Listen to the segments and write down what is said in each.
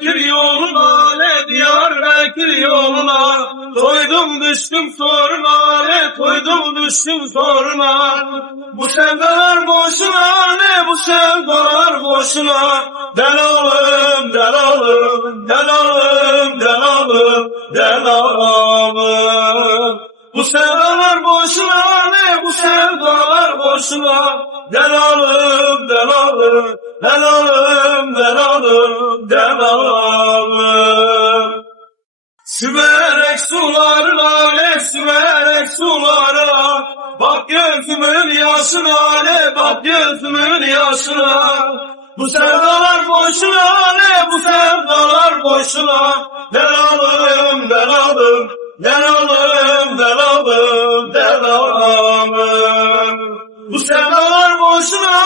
Diyarbakır yoluna, Diyarbakır yoluna, doydum düştüm soruna, doydum düştüm soruna. Bu sevdalar boşuna, bu sevdalar boşuna. Delalım, delalım, delalım, delalım, delalım. Bu sevdalar boşuna, bu sevdalar boşuna. Delalım, delalım, delalım, delalım, delalım. Sümerek sularına, sümerek sulara, bak gözümün yaşına, bak gözümün yaşına. Bu sevdalar boşuna, bu sevdalar boşuna. Delalım, delalım, delalım, delalım, delalım. Bu sevdalar boşuna,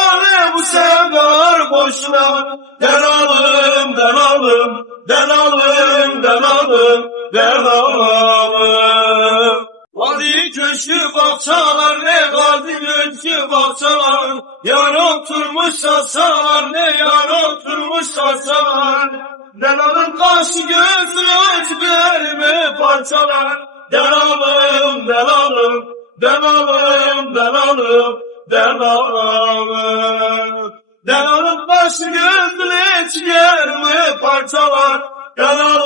bu sevdalar boşuna. Delalım, delalım, delalım, delalım, delalım. Vadi köşkü bahçalar, vadi köşkü bahçalar. Yar oturmuş saçalar, yar oturmuş saçalar. Delalım kaşı gözünü ciğerimi parçalar. Delalım, delalım, delalım, delalım, delalım. Delalım kaşı gözünü ciğerimi parçalar. Delalım.